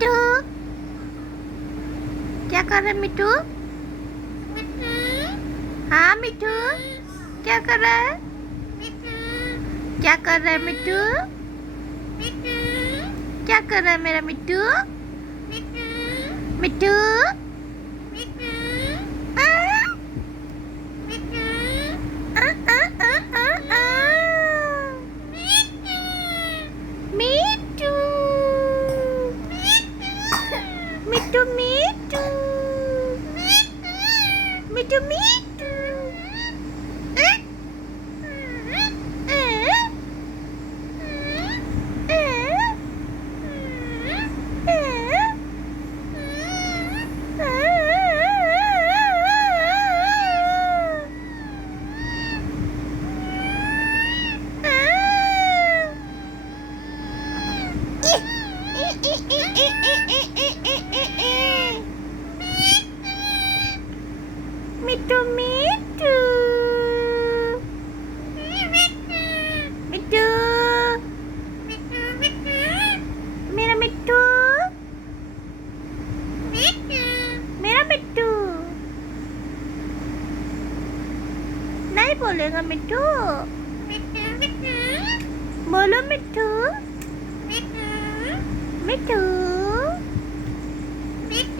मिट्ठू क्या कर रहा है मिट्ठू? हाँ मिट्ठू क्या कर रहा है? क्या कर रहा है मिट्ठू? क्या कर रहा है मेरा मिट्ठू? मिट्ठू मिट्ठू मिट्ठू मिट्ठू मिट्ठू मिट्ठू मिट्ठू मिट्ठू मिट्ठू मेरा मिट्ठू मेरा मिट्ठू नहीं बोलेगा मिट्ठू बोलो मिट्ठू मिट्ठू